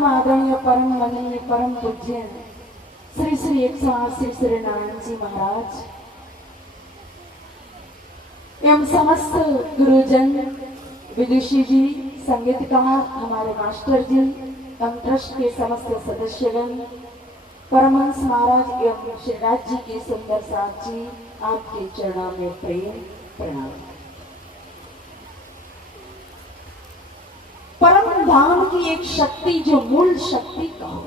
परम आदरणीय, परम वंदनीय, परम पूज्य श्री श्री 108 श्री श्री नारायण जी महाराज एवं समस्त गुरुजन, विदुषी जी, संगीतकार, हमारे मास्टर जी एवं ट्रस्ट के समस्त सदस्यगण, परमहंस महाराज एवं श्रीराज जी के सुंदर साथ जी, आपके चरणों में प्रेम प्रणाम। परम धाम की एक शक्ति जो मूल शक्ति कहो,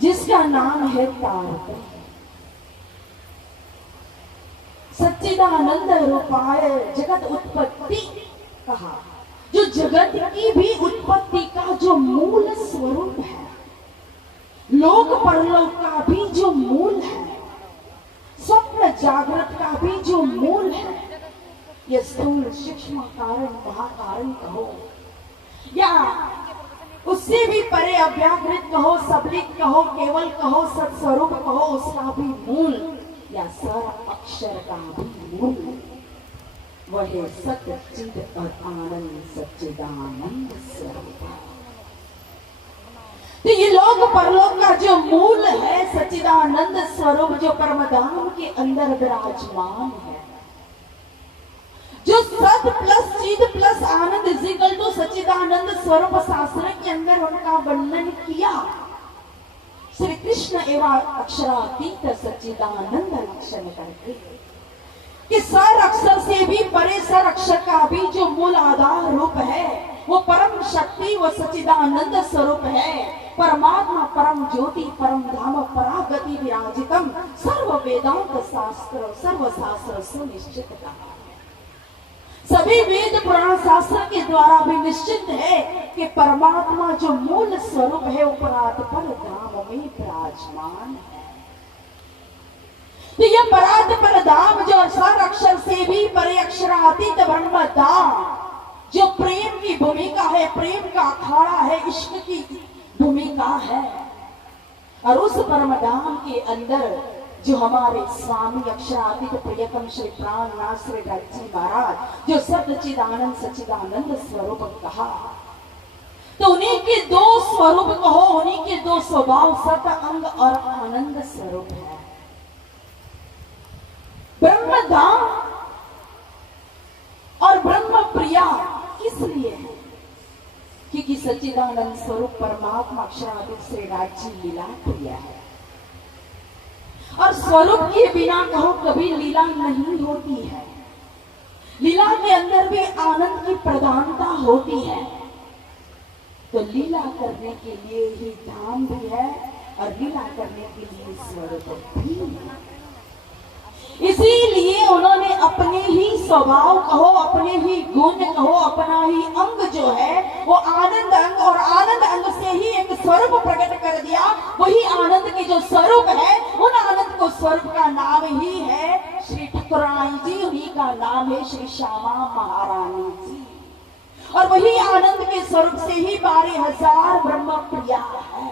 जिसका नाम है तारक, सच्चिदानंद रूपाय जगत उत्पत्ति कहा, जो जगत की भी उत्पत्ति का जो मूल स्वरूप है, लोक परलोक का भी जो मूल है, स्वप्न जागृत का भी जो मूल है, ये स्थूल सूक्ष्म कारण महाकारण कहो या उससे भी परे अव्याकृत कहो, सबलिक कहो, केवल कहो, सत्स्वरूप कहो, उसका भी मूल या सर अक्षर का भी मूल वह है सच्चिद और आनंद, सच्चिदानंद स्वरूप। तो ये लोक परलोक का जो मूल है, सच्चिदानंद स्वरूप, जो परमधाम के अंदर विराजमान है, जो सत प्लस चिद प्लस आनंद इजिकल टू सच्चिदानंद स्वरूप शास्त्र के अंदर उनका वर्णन किया। श्री कृष्ण एवं अक्षरातीत सच्चिदानंद लक्षण करके कि सर अक्षर से भी परे सर अक्षर का भी जो मूल आधार रूप है, वो परम शक्ति, वो सच्चिदानंद स्वरूप है, परमात्मा, परम ज्योति, परम धाम, परागति विराजितम, सर्व वेदांत शास्त्र, सर्व शास्त्र सुनिश्चित कहा। सभी वेद पुराण शास्त्र के द्वारा भी निश्चित है कि परमात्मा जो मूल स्वरूप है, उपरात पर धाम में विराजमान है। तो यह परात पर धाम जो सर अक्षर से भी परे अक्षरातीत ब्रह्म धाम, जो प्रेम की भूमिका है, प्रेम का अखाड़ा है, इश्क की भूमिका है, और उस परम धाम के अंदर जो हमारे स्वामी अक्षरातीत प्रियतम श्री प्राणनाथ श्री राजी महाराज जो सच्चिदानंद सच्चिदानंद स्वरूप कहा, तो उन्हीं के दो स्वरूप कहो, उन्हीं के दो स्वभाव सत अंग और आनंद स्वरूप है। ब्रह्म धाम और ब्रह्म प्रिया किस लिए है? क्योंकि सच्चिदानंद स्वरूप परमात्मा अक्षरातीत श्री राजी लीला प्रिया है, और स्वरूप के बिना कहो कभी लीला नहीं होती है। लीला के अंदर भी आनंद की प्रधानता होती है। तो लीला करने के लिए ही धाम भी है और लीला करने के लिए स्वरूप भी है। इसीलिए उन्होंने अपने ही स्वभाव कहो, अपने ही गुण कहो, अपना ही अंग जो है वो आनंद अंग, और आनंद अंग से ही एक स्वरूप प्रकट कर दिया। वही आनंद के जो स्वरूप है, उन आनंद को स्वरूप का नाम ही है श्री ठाकुरानी जी, उन्हीं का नाम है श्री श्यामा महारानी जी, और वही आनंद के स्वरूप से ही 12,000 ब्रह्म प्रिया है,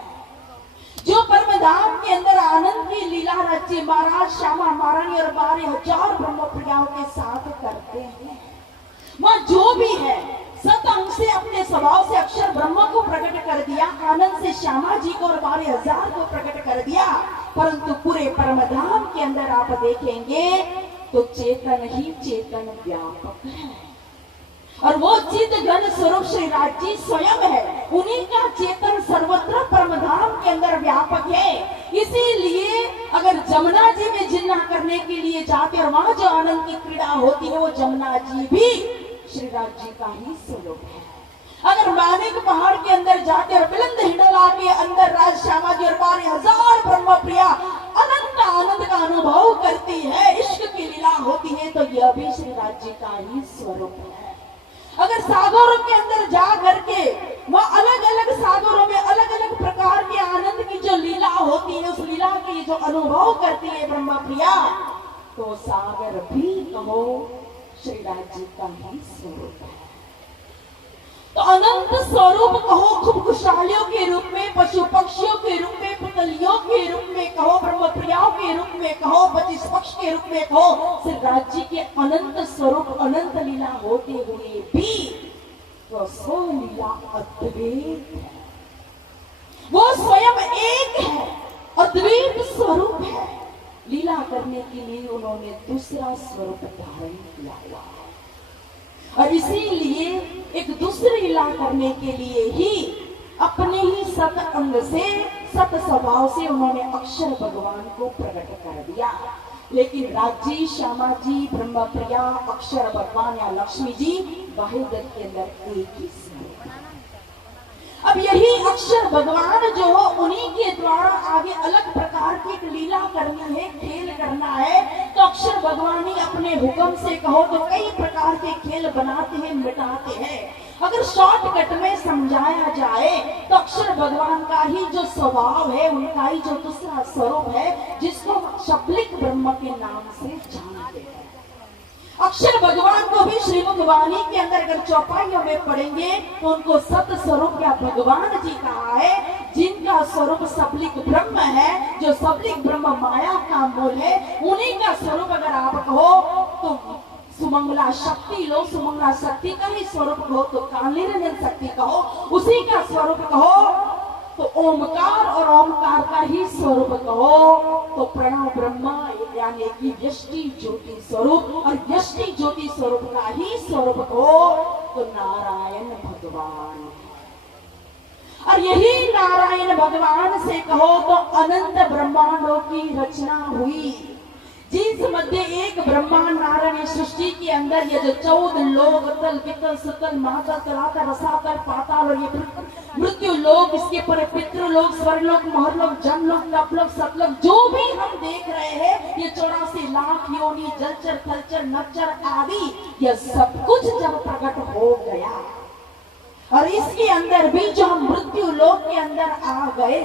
जो परमधाम के अंदर आनंद की लीला रची महाराज श्यामा महारानी और 12,000 ब्रह्म प्रियाओं के साथ करते हैं। वह जो भी है सत अंग से अपने स्वभाव से अक्षर ब्रह्म को प्रकट कर दिया, आनंद से श्यामा जी को और 12,000 को प्रकट कर दिया, परंतु पूरे परमधाम के अंदर आप देखेंगे तो चेतन ही चेतन व्यापक है, और वो चित घन स्वरूप श्री राज जी स्वयं है। उन्हीं का चेतन सर्वत्र परमधाम के अंदर व्यापक है। इसीलिए अगर जमुना जी में जिन्ना करने के लिए जाते और वहां जो आनंद की क्रीड़ा होती है, वो जमुना जी भी श्री राज जी का ही स्वरूप है। अगर मानिक पहाड़ के अंदर जाते और बिलंद हिडला के अंदर राज श्यामा जी और 12,000 ब्रह्म प्रिया अनंत आनंद का अनुभव करती है, इश्क की लीला होती है, तो यह भी श्री राज जी का ही स्वरूप है। अगर सागरों के अंदर जा करके वह अलग अलग सागरों में अलग अलग प्रकार के आनंद की जो लीला होती है, उस लीला की जो अनुभव करती है ब्रह्म प्रिया, तो सागर भी कहो श्री राज जी का ही स्वरूप है। तो अनंत स्वरूप कहो, खूब खुशहालियों के रूप में, पशु पक्षियों के रूप में, पुतलियों के रूप में कहो, ब्रह्म प्रियाओं के रूप में कहो, पच्चीस पक्ष के रूप में कहो, श्री राज जी के अनंत स्वरूप अनंत लीला होते हुए भी वो सो लीला अद्वैत है, वो स्वयं एक है, अद्वैत स्वरूप है। लीला करने के लिए उन्होंने दूसरा स्वरूप धारण किया हुआ है और इसीलिए एक दूसरी लीला करने के लिए ही अपने ही सत अंग से, सत स्वभाव से उन्होंने अक्षर भगवान को प्रकट कर दिया। लेकिन राजी, श्यामा जी, ब्रह्म प्रिया, अक्षर भगवान या लक्ष्मी जी बाह्य के अंदर एक ही स्वरूप। अब यही अक्षर भगवान जो हो, उन्हीं के द्वारा आगे अलग प्रकार की एक लीला करनी है, खेल करना है, तो अक्षर भगवान ही अपने हुक्म से कहो तो कई प्रकार के खेल बनाते हैं, मिटाते हैं। अगर शॉर्टकट में समझाया जाए तो अक्षर भगवान का ही जो स्वभाव है, उनका ही जो दूसरा स्वरूप है, जिसको शब्लिक ब्रह्म के नाम से जानते हैं। अक्षर भगवान को भी श्रीमद् वाणी के अंदर अगर चौपाइयों में पढ़ेंगे तो उनको सत स्वरूप या भगवान जी कहा है, जिनका स्वरूप सबलिक ब्रह्म है, जो सबलिक ब्रह्म माया का मूल है। उन्हीं का स्वरूप अगर आप कहो तो सुमंगला शक्ति लो, सुमंगला शक्ति का ही स्वरूप कहो तो कालनिरंजन शक्ति कहो, उसी का स्वरूप कहो तो ओमकार, और ओमकार का ही स्वरूप कहो तो प्रणव ब्रह्मा, यानी कि व्यष्टि ज्योति स्वरूप, और व्यष्टि ज्योति स्वरूप का ही स्वरूप कहो तो नारायण भगवान। और यही नारायण भगवान से कहो तो अनंत ब्रह्मांडों की रचना हुई, जिस मध्य एक ब्रह्मांड नारायण सृष्टि के अंदर ये जो 14 लोक, तल, पितल, सुतल, महातल, तलातल, रसातल, पाताल और ये मृत्यु लोक, इसके पर पितृलोक, स्वर्गलोक, महरलोक, जनलोक, तपलोक, सतलोक, जो भी हम देख रहे हैं, ये 84 लाख योनि, जलचर, थलचर, नवचर आदि, यह सब कुछ जब प्रकट हो गया और इसके अंदर भी जो हम मृत्यु लोक के अंदर आ गए,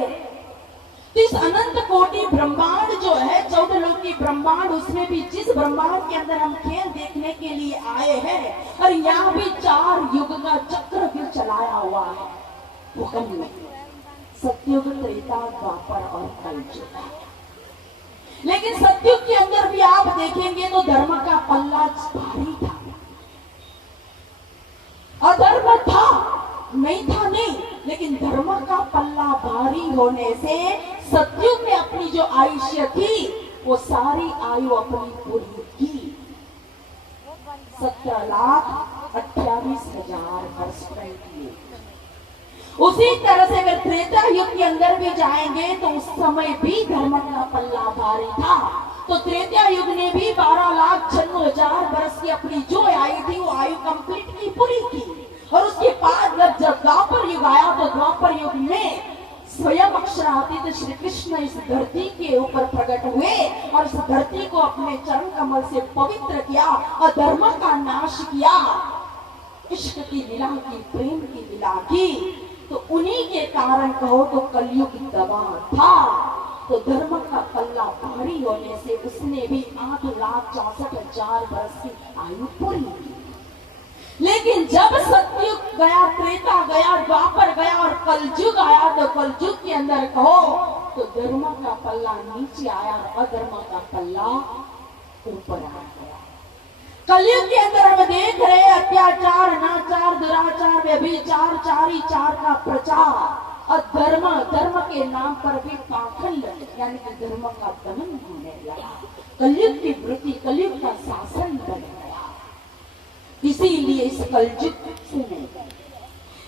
तो इस अनंत कोटि ब्रह्मांड जो है, 14 लोक की ब्रह्मांड, उसमें भी जिस ब्रह्मांड के अंदर हम खेल देखने के लिए आए हैं, और यहाँ भी 4 युग का चक्र भी चलाया हुआ है भूकंप में, सतयुग, त्रेता, द्वापर और कलयुग। लेकिन सतयुग के अंदर भी आप देखेंगे तो धर्म का पल्ला भारी था, अधर्म था नहीं था नहीं, लेकिन धर्म का पल्ला भारी होने से सतयुग में अपनी जो आयुष्य थी वो सारी आयु अपनी पूरी की, 17,28,000 वर्ष की। उसी तरह से अगर त्रेता युग के अंदर भी जाएंगे तो उस समय भी धर्म का पल्ला भारी था, तो त्रेता युग ने भी 12,96,000 वर्ष की अपनी जो आयु थी वो आयु कंप्लीट की, पूरी की। और उसके बाद जब द्वापर युग आया तो द्वापर युग में स्वयं अक्षरातीत श्री कृष्ण इस धरती के ऊपर प्रकट हुए और इस धरती को अपने चरण कमल से पवित्र किया, अधर्म का नाश किया, इश्क की लीला की, प्रेम की लीला की। तो उन्हीं के कारण कहो तो कलयुग दबा था, तो धर्म का पल्ला भारी होने से उसने भी 8,64,000 वर्ष की आयु पूरी की। लेकिन जब सतयुग गया, त्रेता गया, द्वापर गया और कलयुग आया, तो कलयुग के अंदर कहो तो धर्म का पल्ला नीचे आया और अधर्म का पल्ला ऊपर आ गया। कलयुग के अंदर हम देख रहे हैं अत्याचार, नाचार, दुराचार, व्यभिचार, चारी चार का प्रचार और धर्म के नाम पर भी पाखंड, यानी कि धर्म का दमन होने लगा। कलयुग की वृत्ति, कलयुग का शासन बन गया। इसीलिए इस कलयुग सुने,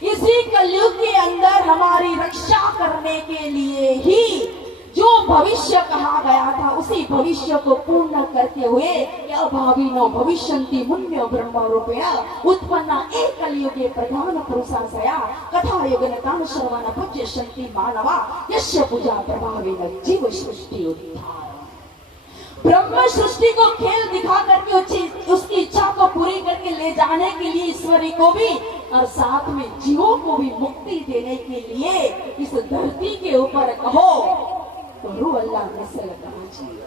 इसी कलयुग के अंदर हमारी रक्षा करने के लिए ही जो भविष्य कहा गया था, उसी भविष्य को पूर्ण करते हुए अभाविनो भविष्यन्ति मुन्यो ब्रह्म रूपेण उत्पन्ना एक कलियुगे प्रधान पुरुषाशया कथा युगनतान श्रवण पूज्यन्ति मानवा यस्य पूजा प्रभावेन जीव सृष्टि उद्धार। ब्रह्म सृष्टि को खेल दिखा करके उसकी इच्छा को पूरी करके ले जाने के लिए ईश्वरी को भी और साथ में जीवों को भी मुक्ति देने के लिए इस धरती के ऊपर कहो तो रू अल्लाह ने से लगाना चाहिए।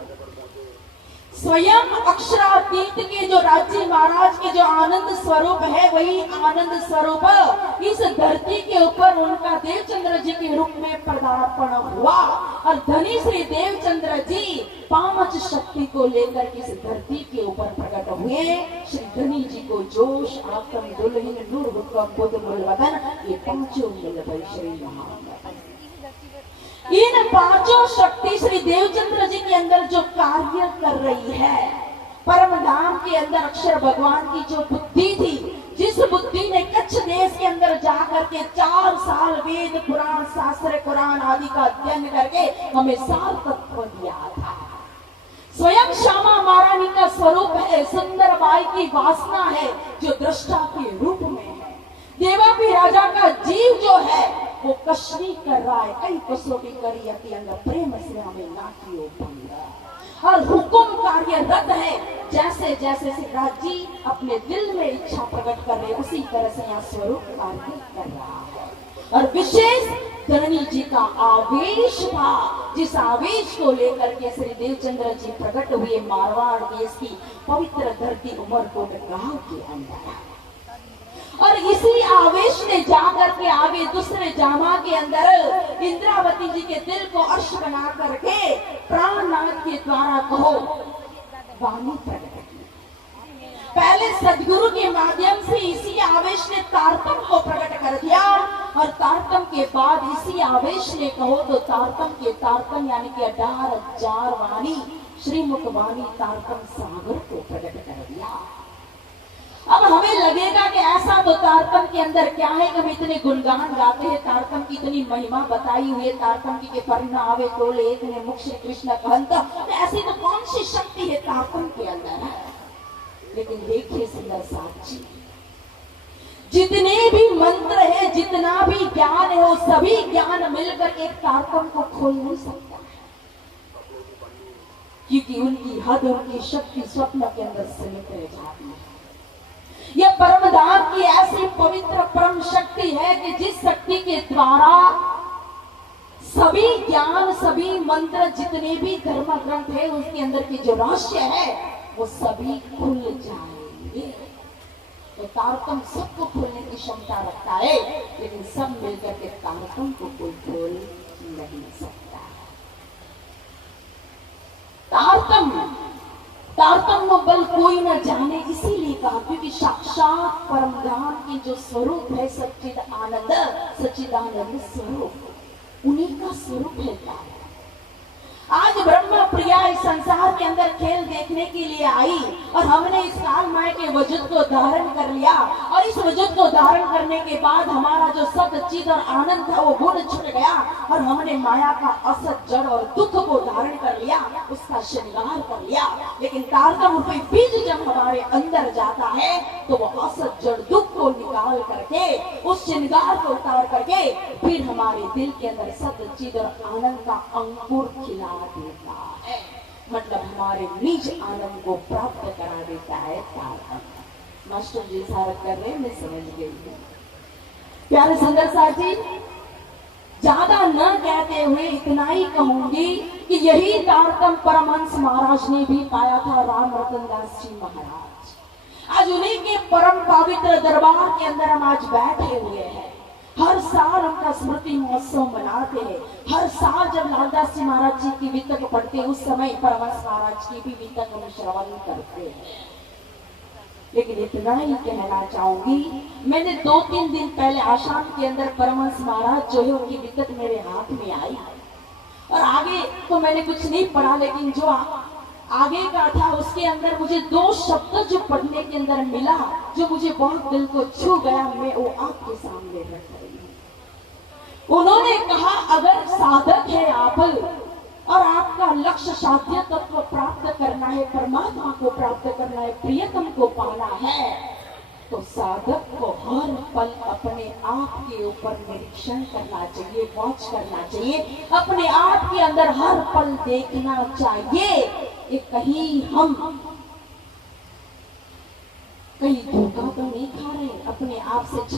स्वयं अक्षरातीत के जो राज्य महाराज के जो आनंद स्वरूप है, वही आनंद स्वरूप इस धरती के ऊपर उनका देवचंद्र जी के रूप में पदार्पण हुआ और धनी श्री देवचंद्र जी पाम पांच शक्ति को लेकर के इस धरती के ऊपर प्रकट हुए। श्री धनी जी को जोश, आत्म, दुल्हन, नूर, हुक्म, बुद्ध, मूलवतन, ये पांचों मिल गए श्री महामंत्र। इन पांचों शक्ति श्री देवचंद्र जी के अंदर जो कार्य कर रही है, परम धाम के अंदर अक्षर भगवान की जो बुद्धि थी, जिस बुद्धि ने कच्छ देश के अंदर जाकर के 4 साल वेद पुराण शास्त्र कुरान आदि का अध्ययन करके हमें सार तत्व दिया था। स्वयं श्यामा महारानी का स्वरूप है, सुंदर बाई की वासना है जो दृष्टा के रूप में है। देवापी राजा का जीव जो है वो कश्मी कर रहा है, कई कसौटी करी के अंदर प्रेम से हमें नाटियों बंगा और हुकुम कार्यरत है। जैसे जैसे सिद्धराज जी अपने दिल में इच्छा प्रकट कर रहे, उसी तरह से यहाँ स्वरूप कार्य कर रहा है। और विशेष धनी जी का आवेश था, जिस आवेश को लेकर के श्री देवचंद्र जी प्रकट हुए मारवाड़ देश की पवित्र धरती उमरकोट गांव के अंदर। और इसी आवेश ने जाकर के आगे दूसरे जामा के अंदर इंद्रावती जी के दिल को अर्श बना करके प्राणनाथ के द्वारा कहो वाणी प्रकट की। पहले सदगुरु के माध्यम से इसी आवेश ने तारतम को प्रकट कर दिया, और तारतम के बाद इसी आवेश ने कहो तो तारतम के तारतम यानी कि 18,000 वाणी श्रीमुख वाणी तारतम सागर को प्रकट कर दिया। अब हमें लगेगा कि ऐसा तो तारतम के अंदर क्या है कि हम इतने गुणगान गाते हैं, तारतम की इतनी महिमा बताई हुई है, तारतम की परना आवे तोले इतने मुख श्री कृष्ण कहंत, ऐसी तो कौन सी शक्ति है तारतम के अंदर है। लेकिन देखिए सुंदर साक्षी, जितने भी मंत्र है, जितना भी ज्ञान है, वो सभी ज्ञान मिलकर एक तारतम को खोल नहीं सकता, क्योंकि उनकी हद, उनकी शक्ति स्वप्न के अंदर सीमित रह जाती है। यह परम धाम की ऐसी पवित्र परम शक्ति है कि जिस शक्ति के द्वारा सभी ज्ञान, सभी मंत्र, जितने भी धर्म ग्रंथ है, उसके अंदर की जो रहस्य है वो सभी खुल जाएंगे। तो तारतम सबको खोलने की क्षमता रखता है, लेकिन सब मिलकर के तारतम को कोई खोल नहीं सकता। तारतम में बल कोई न जाने, इसीलिए कहा क्योंकि साक्षात परम धाम की जो स्वरूप है सच्चिद आनंद, सच्चिदानंद स्वरूप, उन्हीं का स्वरूप है तारतम। आज ब्रह्मा प्रिया इस संसार के अंदर खेल देखने के लिए आई, और हमने इस काल माया के वजूद को धारण कर लिया, और इस वजूद को धारण करने के बाद हमारा जो सत चिद और आनंद था वो गुण छूट गया, और हमने माया का असत जड़ और दुख को धारण कर लिया, उसका श्रृंगार कर लिया। लेकिन तारतम रूपी बीज जब हमारे अंदर जाता है तो वो असत जड़ दुख को निकाल करके, उस श्रृंगार को उतार करके फिर हमारे दिल के अंदर सत चिद और आनंद का अंकुर खिला देता है, मतलब हमारे निज आनंद को प्राप्त करा देता है तारतम। मास्टर जी सारा कर रहे, मैं समझ गई। प्यारे सुंदर साथी, ज्यादा न कहते हुए इतना ही कहूंगी कि यही तारतम परमहंस महाराज ने भी पाया था, राम रतन दास जी महाराज। आज उन्हीं के परम पवित्र दरबार के अंदर हम आज बैठे हुए हैं। हर साल उनका स्मृति महोत्सव मनाते हैं। हर साल जब लालदास जी महाराज जी की वितक पढ़ते, उस समय परमहंस महाराज की भी वितक हम श्रवण करते हैं। लेकिन इतना ही कहना चाहूंगी, मैंने 2-3 दिन पहले आसाम के अंदर परमहंस महाराज जो है उनकी वितक मेरे हाथ में आई, और आगे तो मैंने कुछ नहीं पढ़ा, लेकिन जो आगे का था उसके अंदर मुझे 2 शब्द जो पढ़ने के अंदर मिला, जो मुझे बहुत दिल को छू गया, मैं वो आपके सामने रख रही हूं। उन्होंने कहा, अगर साधक है आप और आपका लक्ष्य साध्य तत्व प्राप्त करना है, परमात्मा को प्राप्त करना है, प्रियतम को पाना है, तो साधक को हर पल अपने आप के ऊपर निरीक्षण करना चाहिए, वॉच करना चाहिए, अपने आप के अंदर हर पल देखना चाहिए कि कहीं हम कहीं धोखा तो नहीं खा रहे, अपने आप से